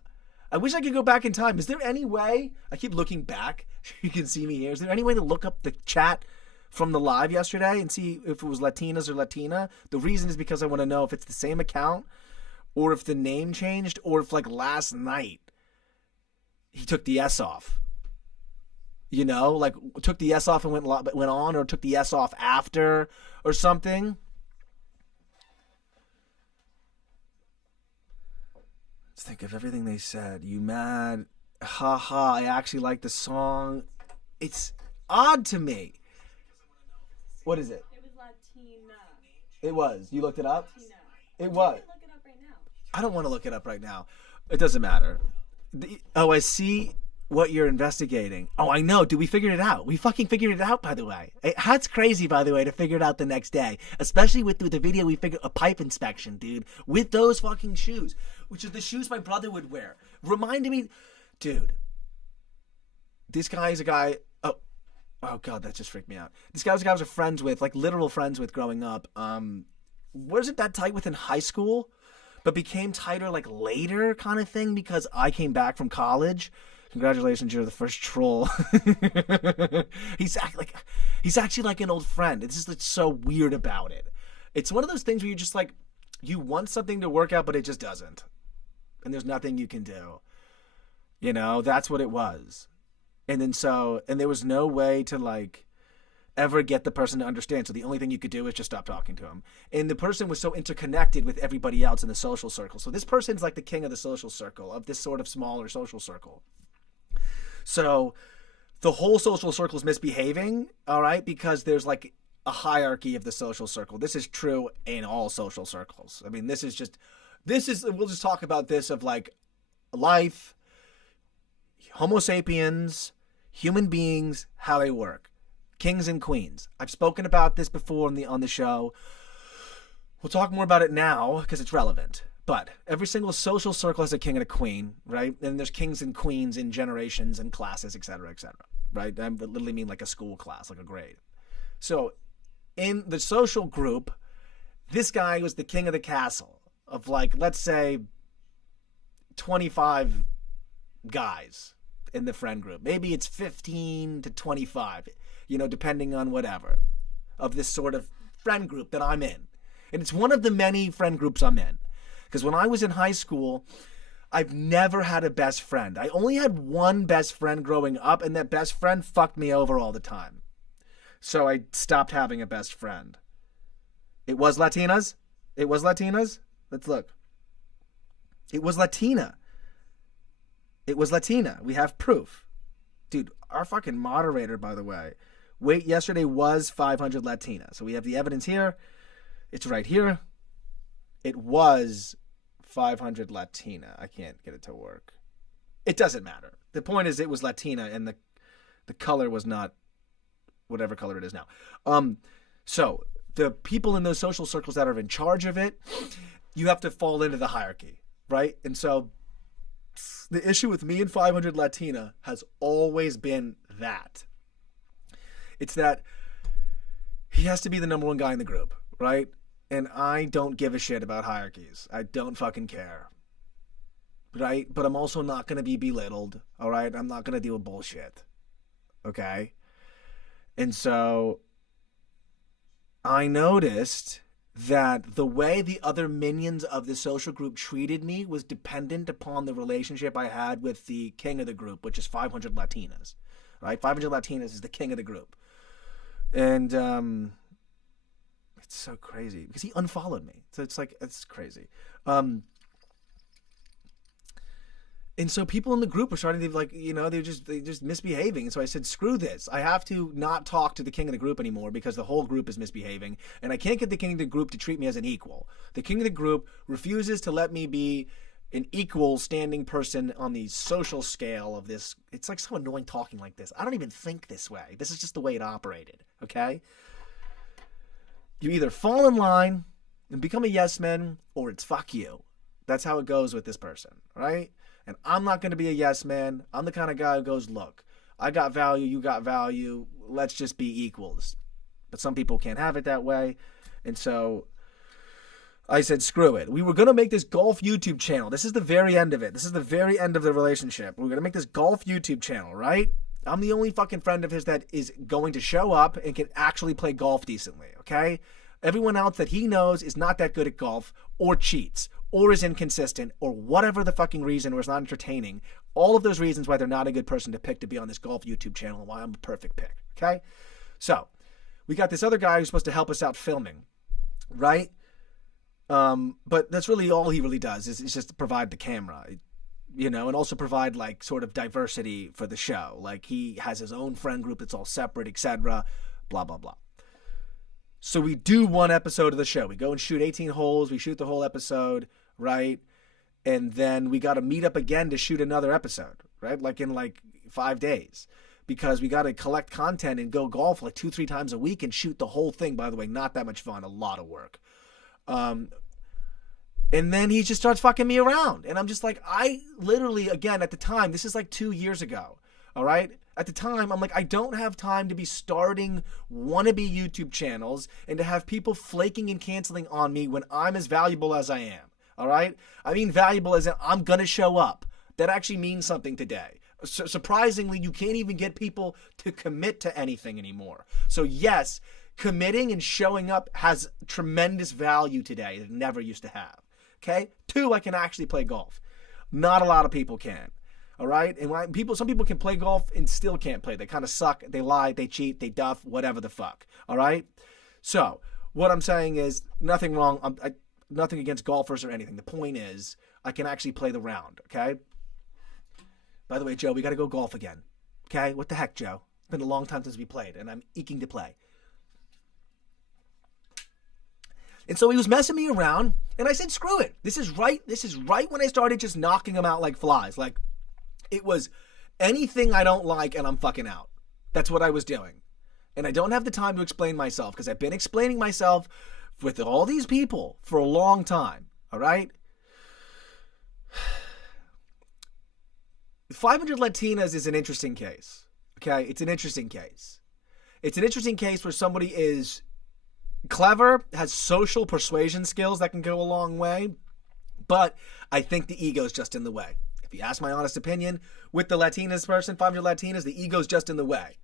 I wish I could go back in time. Is there any way? I keep looking back. You can see me here. Is there any way to look up the chat from the live yesterday and see if it was Latinas or Latina? The reason is because I want to know if it's the same account or if the name changed or if, like, last night he took the S off. You know, like took the S off and went on, or took the S off after or something. Let's think of everything they said. You mad? Haha, I actually like the song. It's odd to me. What is it? It was Latina. It was. You looked it up? Latina. It was. You can look it up right now. I don't want to look it up right now. It doesn't matter. Oh, I see what you're investigating. Oh, I know. Dude, we figured it out. We fucking figured it out, by the way. That's crazy, by the way, to figure it out the next day. Especially with the video we figured, a pipe inspection, dude. With those fucking shoes. Which are the shoes my brother would wear. Reminded me, dude. This guy is a guy. Oh God, that just freaked me out. This guy was a guy I was friends with, like literal friends with growing up. Wasn't that tight with in high school, but became tighter like later kind of thing because I came back from college. Congratulations, you're the first troll. He's actually like an old friend. It's just so weird about it. It's one of those things where you're just like, you want something to work out, but it just doesn't. And there's nothing you can do. You know, that's what it was. And there was no way to like ever get the person to understand. So the only thing you could do is just stop talking to him. And the person was so interconnected with everybody else in the social circle. So this person's like the king of the social circle, of this sort of smaller social circle. So the whole social circle is misbehaving, all right, because there's like a hierarchy of the social circle. This is true in all social circles. I mean, we'll just talk about this of like life, Homo sapiens, human beings, how they work. Kings and queens. I've spoken about this before on the show. We'll talk more about it now because it's relevant. But every single social circle has a king and a queen, right? And there's kings and queens in generations and classes, et cetera, right? I literally mean like a school class, like a grade. So in the social group, this guy was the king of the castle of like, let's say 25 guys in the friend group. Maybe it's 15 to 25, depending on whatever of this sort of friend group that I'm in. And it's one of the many friend groups I'm in. Because when I was in high school, I've never had a best friend. I only had one best friend growing up, and that best friend fucked me over all the time. So I stopped having a best friend. It was Latinas? Let's look. It was Latina. We have proof. Dude, our fucking moderator, by the way, yesterday was 500 Latina. So we have the evidence here. It's right here. It was 500 Latina. I can't get it to work. It doesn't matter. The point is it was Latina and the color was not whatever color it is now. So the people in those social circles that are in charge of it, you have to fall into the hierarchy, right? And so the issue with me and 500 Latina has always been that. It's that he has to be the number one guy in the group, right? And I don't give a shit about hierarchies. I don't fucking care. Right? But I'm also not going to be belittled. All right? I'm not going to deal with bullshit. Okay? And so I noticed that the way the other minions of the social group treated me was dependent upon the relationship I had with the king of the group, which is 500 Latinas, right? 500 Latinas is the king of the group. And it's so crazy because he unfollowed me. So it's crazy. And so people in the group were starting to they're just misbehaving. And so I said, screw this. I have to not talk to the king of the group anymore because the whole group is misbehaving. And I can't get the king of the group to treat me as an equal. The king of the group refuses to let me be an equal standing person on the social scale of this. It's like so annoying talking like this. I don't even think this way. This is just the way it operated. Okay? You either fall in line and become a yes man, or it's fuck you. That's how it goes with this person, right? And I'm not going to be a yes man. I'm the kind of guy who goes, look, I got value, you got value. Let's just be equals. But some people can't have it that way. And so I said, screw it. We were going to make this golf YouTube channel. This is the very end of it. This is the very end of the relationship. We're going to make this golf YouTube channel, right? I'm the only fucking friend of his that is going to show up and can actually play golf decently, okay? Everyone else that he knows is not that good at golf or cheats or is inconsistent or whatever the fucking reason or is not entertaining. All of those reasons why they're not a good person to pick to be on this golf YouTube channel and why I'm a perfect pick, okay? So we got this other guy who's supposed to help us out filming, right? But that's really all he really does is just provide the camera, and also provide like sort of diversity for the show. Like he has his own friend group that's all separate, etc., blah, blah, blah. So we do one episode of the show. We go and shoot 18 holes. We shoot the whole episode, right? And then we got to meet up again to shoot another episode, right? Like in 5 days. Because we got to collect content and go golf 2-3 times a week and shoot the whole thing. By the way, not that much fun. A lot of work. And then he just starts fucking me around. And I'm just like, I literally, again, at the time, this is 2 years ago. All right? At the time, I'm like, I don't have time to be starting wannabe YouTube channels and to have people flaking and canceling on me when I'm as valuable as I am. All right? I mean valuable as in I'm going to show up. That actually means something today. Surprisingly, you can't even get people to commit to anything anymore. So yes, committing and showing up has tremendous value today that it never used to have. Okay? 2, I can actually play golf. Not a lot of people can. All right? And some people can play golf and still can't play. They kind of suck. They lie. They cheat. They duff. Whatever the fuck. All right? So what I'm saying is nothing wrong. Nothing against golfers or anything. The point is I can actually play the round. Okay? By the way, Joe, we got to go golf again. Okay? What the heck, Joe? It's been a long time since we played, and I'm eking to play. And so he was messing me around, and I said, screw it. This is right when I started just knocking him out like flies. It was anything I don't like and I'm fucking out. That's what I was doing. And I don't have the time to explain myself because I've been explaining myself with all these people for a long time. All right? 500 Latinas is an interesting case. Okay? It's an interesting case. It's an interesting case where somebody is clever, has social persuasion skills that can go a long way, but I think the ego's just in the way. If you ask my honest opinion, with the Latinas person, 500 Latinas, the ego's just in the way.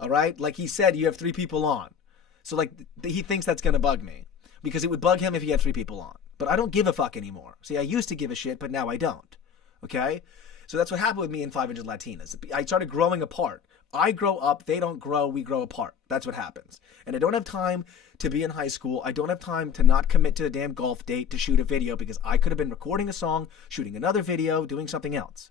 All right? Like he said, you have 3 people on. So he thinks that's going to bug me because it would bug him if he had 3 people on. But I don't give a fuck anymore. See, I used to give a shit, but now I don't. Okay? So that's what happened with me and 500 Latinas. I started growing apart. I grow up, they don't grow, we grow apart. That's what happens. And I don't have time to be in high school. I don't have time to not commit to the damn golf date to shoot a video because I could have been recording a song, shooting another video, doing something else.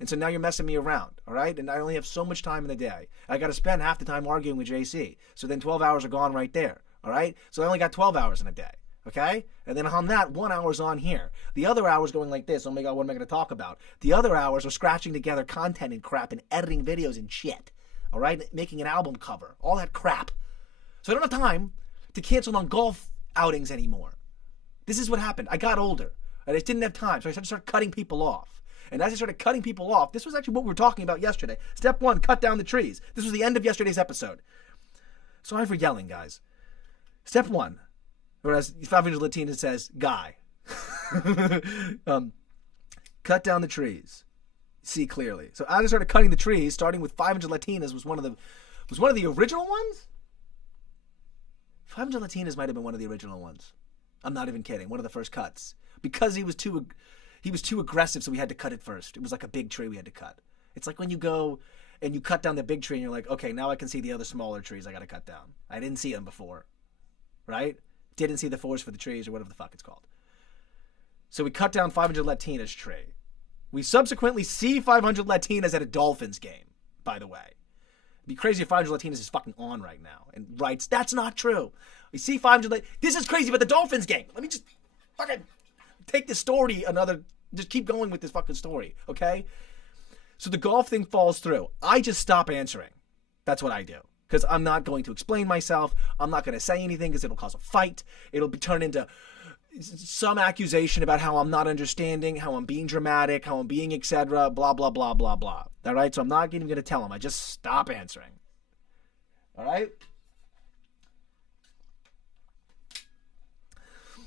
And so now you're messing me around, all right? And I only have so much time in the day. I got to spend half the time arguing with JC. So then 12 hours are gone right there, all right? So I only got 12 hours in a day, okay? And then on that, 1 hour's on here. The other hour's going like this. Oh my God, what am I going to talk about? The other hours are scratching together content and crap and editing videos and shit, all right? Making an album cover, all that crap. So I don't have time to cancel on golf outings anymore. This is what happened. I got older. I just didn't have time, so I started cutting people off. And as I started cutting people off, this was actually what we were talking about yesterday. Step 1, cut down the trees. This was the end of yesterday's episode. Sorry for yelling, guys. Step 1, or as 500 Latina says, guy. Cut down the trees. See clearly. So as I started cutting the trees, starting with 500 Latinas was one of the original ones? 500 Latinas might have been one of the original ones. I'm not even kidding. One of the first cuts. Because he was too aggressive, so we had to cut it first. It was like a big tree we had to cut. It's like when you go and you cut down the big tree and you're like, okay, now I can see the other smaller trees I got to cut down. I didn't see them before, right? Didn't see the forest for the trees or whatever the fuck it's called. So we cut down 500 Latinas tree. We subsequently see 500 Latinas at a Dolphins game, by the way. It'd be crazy if 500 Latinas is fucking on right now and writes, that's not true. We see 500 this is crazy, but the Dolphins game. Let me just fucking take this story just keep going with this fucking story, okay? So the golf thing falls through. I just stop answering. That's what I do. Because I'm not going to explain myself. I'm not going to say anything because it'll cause a fight. It'll be turned into some accusation about how I'm not understanding, how I'm being dramatic, how I'm being etc. Blah, blah, blah, blah, blah. All right? So I'm not even going to tell him. I just stop answering. All right?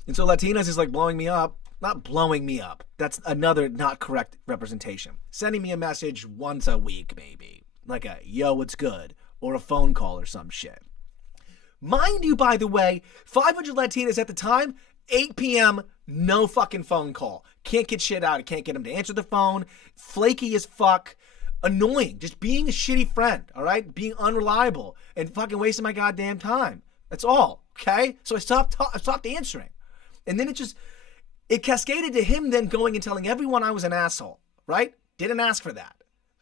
And so Latinas is like blowing me up. Not blowing me up. That's another not correct representation. Sending me a message once a week, maybe. Like a, yo, what's good? Or a phone call or some shit. Mind you, by the way, 500 Latinas at the time, 8 p.m., no fucking phone call. Can't get shit out. I can't get them to answer the phone. Flaky as fuck. Annoying. Just being a shitty friend, all right? Being unreliable and fucking wasting my goddamn time. That's all, okay? So I stopped answering. And then it cascaded to him then going and telling everyone I was an asshole, right? Didn't ask for that,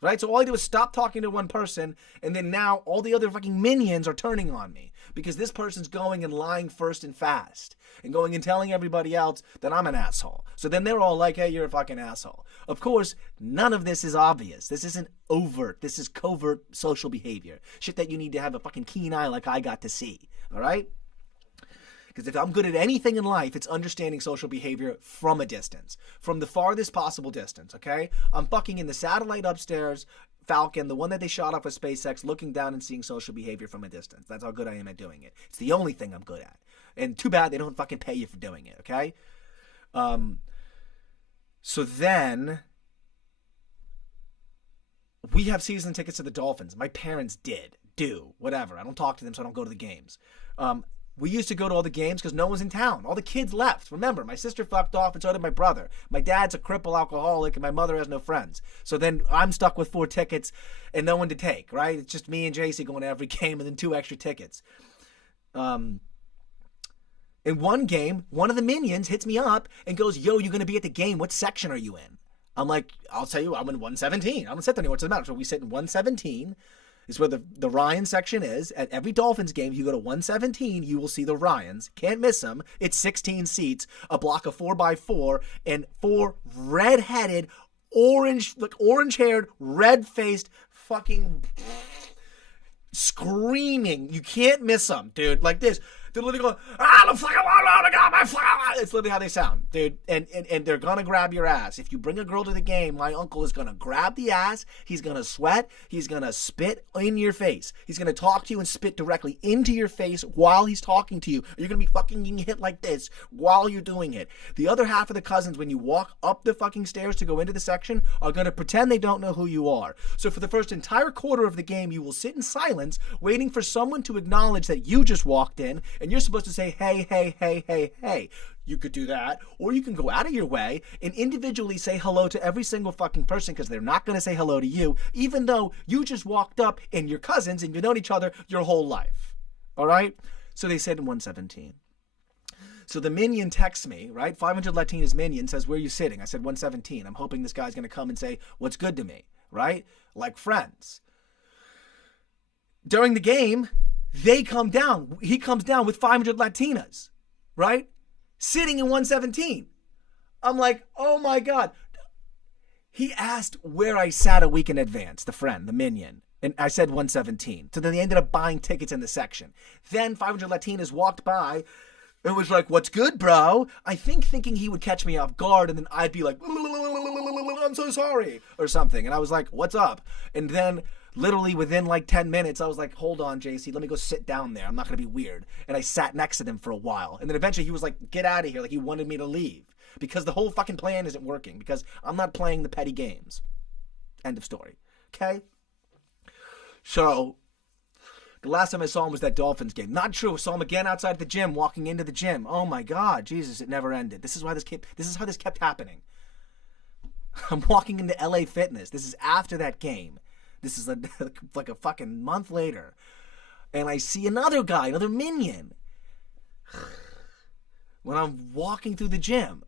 right? So all I did was stop talking to one person, and then now all the other fucking minions are turning on me because this person's going and lying first and fast and going and telling everybody else that I'm an asshole. So then they're all like, hey, you're a fucking asshole. Of course, none of this is obvious. This isn't overt. This is covert social behavior. Shit that you need to have a fucking keen eye like I got to see, all right? Because if I'm good at anything in life, it's understanding social behavior from a distance. From the farthest possible distance, okay? I'm fucking in the satellite upstairs, Falcon, the one that they shot off with SpaceX, looking down and seeing social behavior from a distance. That's how good I am at doing it. It's the only thing I'm good at. And too bad they don't fucking pay you for doing it, okay? So then, we have season tickets to the Dolphins. My parents do, whatever. I don't talk to them, so I don't go to the games. We used to go to all the games because no one was in town. All the kids left. Remember, my sister fucked off and so did my brother. My dad's a cripple alcoholic and my mother has no friends. So then I'm stuck with 4 tickets and no one to take, right? It's just me and JC going to every game and then 2 extra tickets. In one game, one of the minions hits me up and goes, yo, you're going to be at the game. What section are you in? I'm like, I'll tell you, I'm in 117. I don't sit there anymore. What's the matter? So we sit in 117. Is where the Ryan section is. At every Dolphins game, you go to 117, you will see the Ryans. Can't miss them. It's 16 seats, a block of 4x4, and 4 red-headed, orange-haired, red-faced, fucking screaming. You can't miss them, dude. Like this. They're literally going, the fucking my fucking. It's literally how they sound, dude. And they're gonna grab your ass. If you bring a girl to the game, my uncle is gonna grab the ass. He's gonna sweat. He's gonna spit in your face. He's gonna talk to you and spit directly into your face while he's talking to you. You're gonna be fucking getting hit like this while you're doing it. The other half of the cousins, when you walk up the fucking stairs to go into the section, are gonna pretend they don't know who you are. So for the first entire quarter of the game, you will sit in silence, waiting for someone to acknowledge that you just walked in. And you're supposed to say, hey, hey, hey, hey, hey. You could do that. Or you can go out of your way and individually say hello to every single fucking person because they're not going to say hello to you, even though you just walked up and you're cousins and you've known each other your whole life. All right? So they said in 117. So the minion texts me, right? 500 Latinas minion says, where are you sitting? I said 117. I'm hoping this guy's going to come and say, what's good to me, right? Like friends. During the game, he comes down with 500 Latinas, right? Sitting in 117. I'm like, oh my God. He asked where I sat a week in advance, the friend, the minion. And I said 117. So then they ended up buying tickets in the section. Then 500 Latinas walked by and was like, what's good, bro? I thinking he would catch me off guard and then I'd be like, I'm so sorry, or something. And I was like, what's up? And then literally within like 10 minutes, I was like, hold on, JC, let me go sit down there. I'm not going to be weird. And I sat next to them for a while. And then eventually he was like, get out of here. Like he wanted me to leave because the whole fucking plan isn't working because I'm not playing the petty games. End of story. Okay? So The last time I saw him was that Dolphins game. Not true. I saw him again outside the gym, walking into the gym. Oh my God, Jesus, it never ended. This is how this kept happening. I'm walking into LA Fitness. This is after that game. This is like a fucking month later. And I see another guy, another minion. When I'm walking through the gym.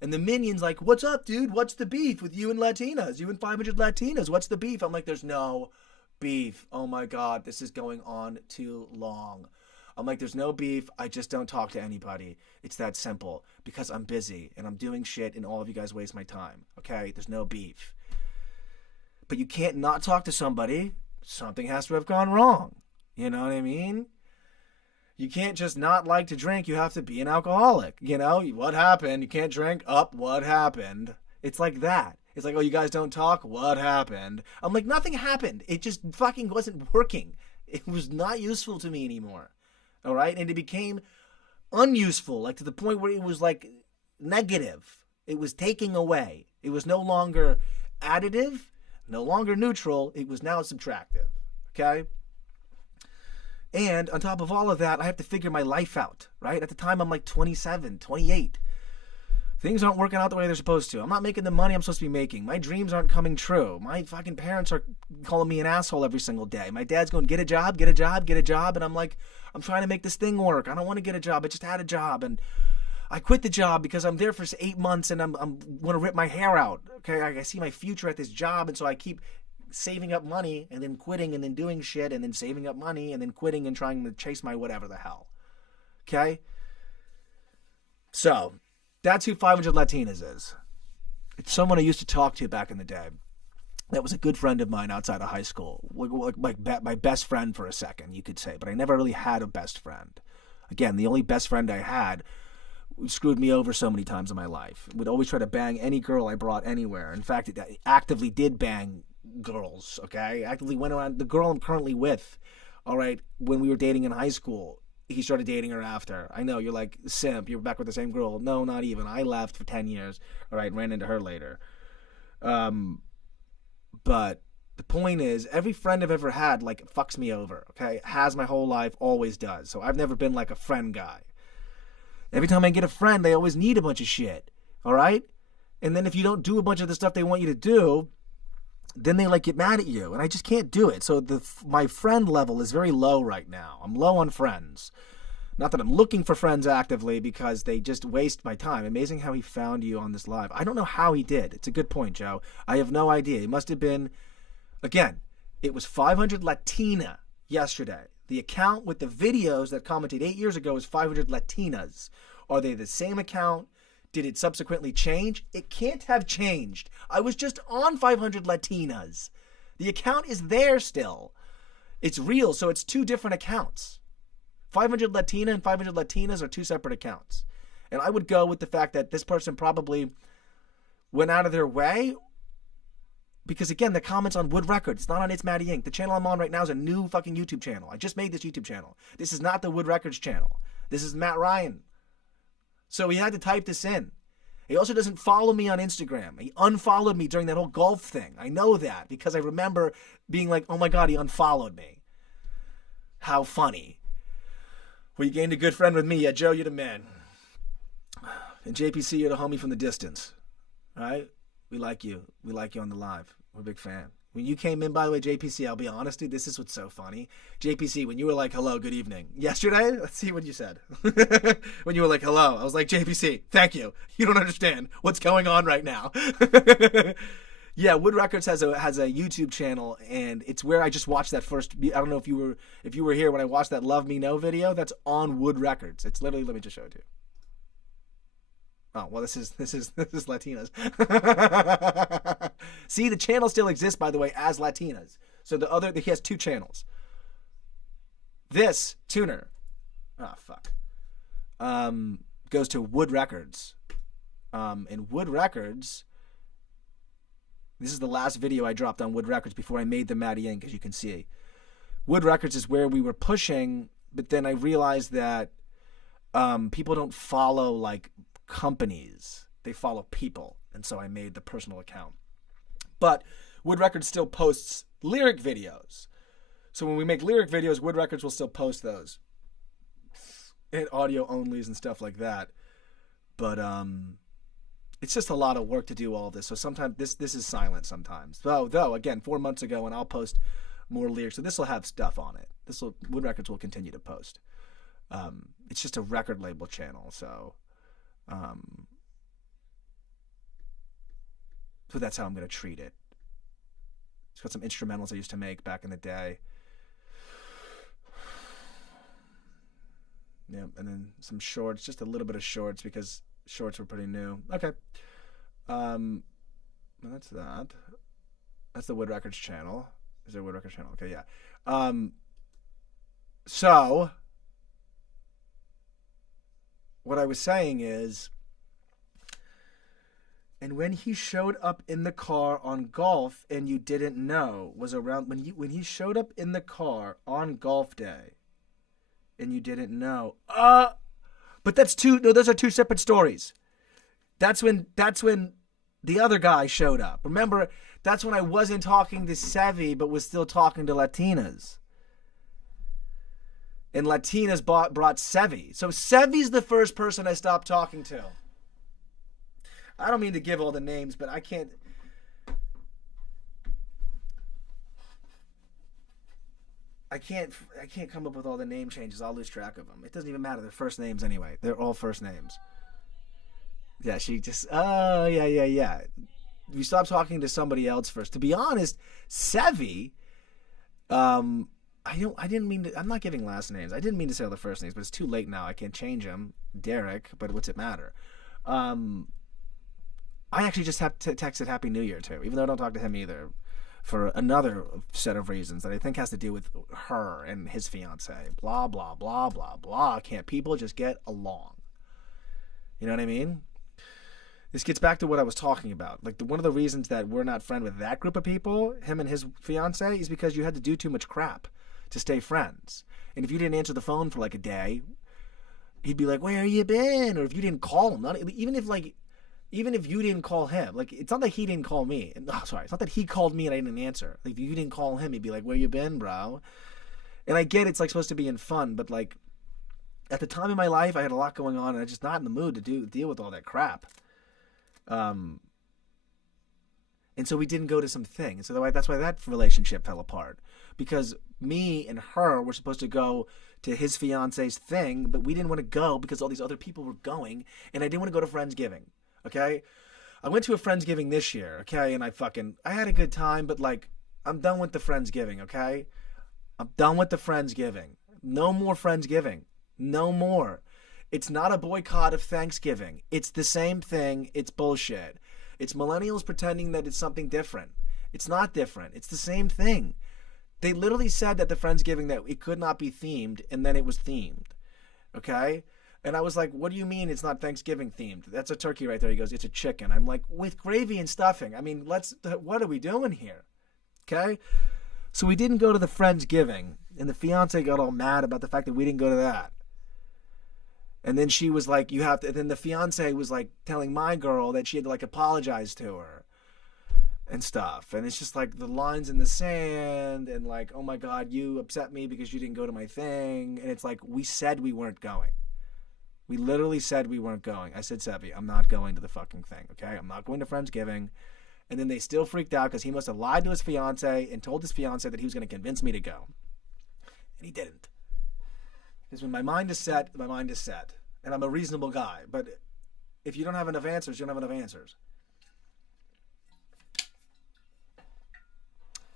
And the minion's like, what's up, dude? What's the beef with you and Latinas? You and 500 Latinas. What's the beef? I'm like, there's no beef. Oh my God, this is going on too long. I'm like, there's no beef. I just don't talk to anybody. It's that simple. Because I'm busy and I'm doing shit and all of you guys waste my time. Okay? There's no beef. But you can't not talk to somebody. Something has to have gone wrong. You know what I mean? You can't just not like to drink. You have to be an alcoholic. You know? What happened? You can't drink? What happened? It's like that. It's like, oh, you guys don't talk? What happened? I'm like, nothing happened. It just fucking wasn't working. It was not useful to me anymore. All right? And it became unuseful, like to the point where it was like negative. It was taking away. It was no longer additive, no longer neutral. It was now subtractive. Okay? And on top of all of that, I have to figure my life out, right? At the time, I'm like 27, 28. Things aren't working out the way they're supposed to. I'm not making the money I'm supposed to be making. My dreams aren't coming true. My fucking parents are calling me an asshole every single day. My dad's going, get a job, get a job, get a job. And I'm like, I'm trying to make this thing work. I don't want to get a job. I just had a job. And I quit the job because I'm there for 8 months and I'm want to rip my hair out. Okay, I see my future at this job. And so I keep saving up money and then quitting and then doing shit and then saving up money and then quitting and trying to chase my whatever the hell. Okay? So, that's who 500 Latinas is. It's someone I used to talk to back in the day. That was a good friend of mine outside of high school. Like my best friend for a second, you could say. But I never really had a best friend. Again, the only best friend I had screwed me over so many times in my life. Would always try to bang any girl I brought anywhere. In fact, it actively did bang girls, okay? Actively went around. The girl I'm currently with, all right, when we were dating in high school, he started dating her after. I know, you're like, simp, you're back with the same girl. No, not even. I left for 10 years, all right, ran into her later. But the point is, every friend I've ever had, like, fucks me over, okay? Has my whole life, always does. So I've never been, like, a friend guy. Every time I get a friend, they always need a bunch of shit, all right? And then if you don't do a bunch of the stuff they want you to do, then they like get mad at you, and I just can't do it. So my friend level is very low right now. I'm low on friends. Not that I'm looking for friends actively, because they just waste my time. Amazing how he found you on this live. I don't know how he did. It's a good point, Joe. I have no idea. It must have been, again, it was 500 Latina yesterday. The account with the videos that commented 8 years ago is 500 Latinas. Are they the same account? Did it subsequently change? It can't have changed. I was just on 500 Latinas. The account is there still. It's real, so it's two different accounts. 500 Latina and 500 Latinas are two separate accounts. And I would go with the fact that this person probably went out of their way, because again, the comments on Wood Records, it's not on It's MattyInk. The channel I'm on right now is a new fucking YouTube channel. I just made this YouTube channel. This is not the Wood Records channel. This is Matt Ryan. So he had to type this in. He also doesn't follow me on Instagram. He unfollowed me during that whole golf thing. I know that because I remember being like, oh my God, he unfollowed me. How funny. Well, you gained a good friend with me. Yeah, Joe, you're the man. And JPC, you're the homie from the distance. All right? We like you. We like you on the live. We're a big fan. When you came in, by the way, JPC, I'll be honest, dude, this is what's so funny. JPC, when you were like, hello, good evening. Yesterday, let's see what you said. When you were like, hello, I was like, JPC, thank you. You don't understand what's going on right now. Yeah, Wood Records has a YouTube channel, and it's where I just watched that first. I don't know if you were here when I watched that Love Me No video. That's on Wood Records. It's literally, let me just show it to you. Oh, well, this is Latinas. See, the channel still exists, by the way, as Latinas. So he has two channels. This tuner, goes to Wood Records. And Wood Records, this is the last video I dropped on Wood Records before I made the MattyInk, as you can see. Wood Records is where we were pushing, but then I realized that people don't follow, like, companies. They follow people. And so I made the personal account. But Wood Records still posts lyric videos. So when we make lyric videos, Wood Records will still post those. And audio onlys and stuff like that. But it's just a lot of work to do all this. So sometimes this is silent sometimes. Though again, 4 months ago, and I'll post more lyrics. So this will have stuff on it. Wood Records will continue to post. It's just a record label channel, so that's how I'm gonna treat it. It's got some instrumentals I used to make back in the day. Yeah, and then some shorts, just a little bit of shorts because shorts were pretty new. Okay. That's that. That's the Wood Records channel. Is there a Wood Records channel? Okay, yeah. So what I was saying is, and when he showed up in the car on golf and you didn't know, was around when he showed up in the car on golf day and you didn't know. But those are two separate stories. That's when the other guy showed up. Remember, that's when I wasn't talking to Sevy but was still talking to Latinas. And Latinas brought Sevy. So Sevy's the first person I stopped talking to. I don't mean to give all the names, but I can't come up with all the name changes. I'll lose track of them. It doesn't even matter. They're first names anyway. They're all first names. Yeah, she just, yeah. You stop talking to somebody else first. To be honest, Sevy, I'm not giving last names. I didn't mean to say all the first names, but it's too late now. I can't change them. Derek, but what's it matter? I actually just have texted Happy New Year too, even though I don't talk to him either, for another set of reasons that I think has to do with her and his fiance. Blah, blah, blah, blah, blah. Can't people just get along? You know what I mean? This gets back to what I was talking about. Like, one of the reasons that we're not friends with that group of people, him and his fiance, is because you had to do too much crap to stay friends. And if you didn't answer the phone for like a day, he'd be like, "Where you been?" Or if you didn't call him, even if you didn't call him, like, it's not that he didn't call me. It's not that he called me and I didn't answer. Like, if you didn't call him, he'd be like, "Where you been, bro?" And I get it's like supposed to be in fun, but like, at the time in my life, I had a lot going on, and I'm just not in the mood to deal with all that crap. And so we didn't go to some thing. And so that's why that relationship fell apart. Because me and her were supposed to go to his fiance's thing, but we didn't want to go because all these other people were going, and I didn't want to go to Friendsgiving. Okay? I went to a Friendsgiving this year, okay, and I had a good time, but like, I'm done with the Friendsgiving, okay? I'm done with the Friendsgiving. No more Friendsgiving. No more. It's not a boycott of Thanksgiving. It's the same thing. It's bullshit. It's millennials pretending that it's something different. It's not different. It's the same thing. They literally said at the Friendsgiving that it could not be themed, and then it was themed. Okay? And I was like, "What do you mean it's not Thanksgiving themed? That's a turkey right there." He goes, "It's a chicken." I'm like, "With gravy and stuffing. I mean, what are we doing here?" Okay? So we didn't go to the Friendsgiving, and the fiance got all mad about the fact that we didn't go to that. And then she was like, "You have to," then the fiance was like telling my girl that she had to like apologize to her and stuff. And it's just like the lines in the sand, and like, "Oh my God, you upset me because you didn't go to my thing." And it's like, we said we weren't going. We literally said we weren't going. I said, "Sevy, I'm not going to the fucking thing, okay? I'm not going to Friendsgiving." And then they still freaked out because he must have lied to his fiance and told his fiance that he was going to convince me to go. And he didn't. Because when my mind is set, my mind is set. And I'm a reasonable guy. But if you don't have enough answers, you don't have enough answers.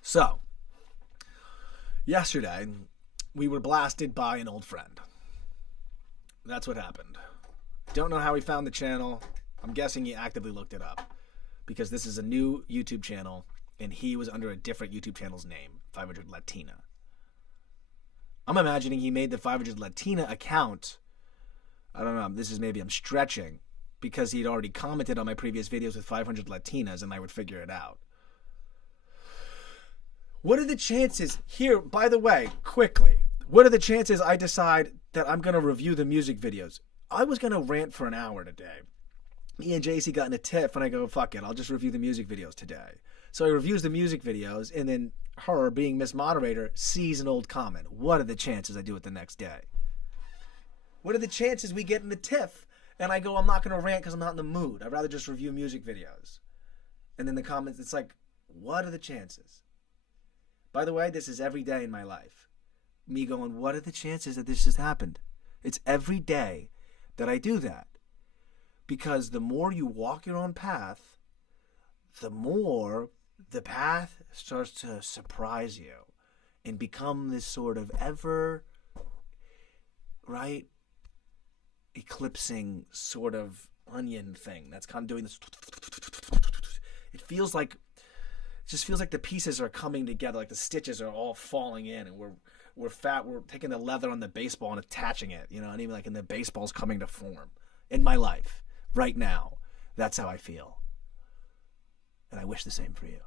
So, yesterday, we were blasted by an old friend. That's what happened. Don't know how he found the channel. I'm guessing he actively looked it up. Because this is a new YouTube channel, and he was under a different YouTube channel's name, 500 Latina. I'm imagining he made the 500 Latina account. I don't know. Maybe I'm stretching, because he'd already commented on my previous videos with 500 Latinas, and I would figure it out. What are the chances here, by the way, quickly, what are the chances I decide that I'm going to review the music videos? I was going to rant for an hour today, me and JC got in a tiff, and I go, fuck it, I'll just review the music videos today. So he reviews the music videos, and then her, being Miss Moderator, sees an old comment. What are the chances I do it the next day? What are the chances we get in a tiff, and I go, I'm not going to rant because I'm not in the mood. I'd rather just review music videos. And then the comments, it's like, what are the chances? By the way, this is every day in my life. Me going, what are the chances that this has happened? It's every day that I do that. Because the more you walk your own path, the more the path starts to surprise you and become this sort of ever, right, eclipsing sort of onion thing that's kind of doing this. It just feels like the pieces are coming together, like the stitches are all falling in, and we're taking the leather on the baseball and attaching it, you know, and even like, and the baseball's coming to form in my life right now. That's how I feel. And I wish the same for you.